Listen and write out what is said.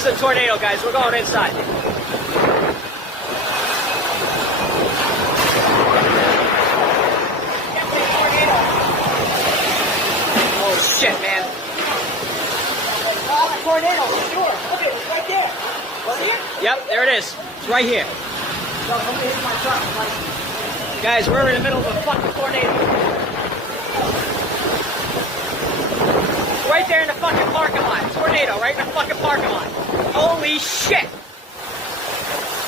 is the tornado, guys. We're going inside. Oh shit, man. Tornado, sure. Look at it, it's right there. See it? Yep, there it is. It's right here. So somebody hit my truck. Like, Guys, we're in the middle of a fucking tornado. Right there in the fucking parking lot. Tornado, right in the fucking parking lot. Holy shit.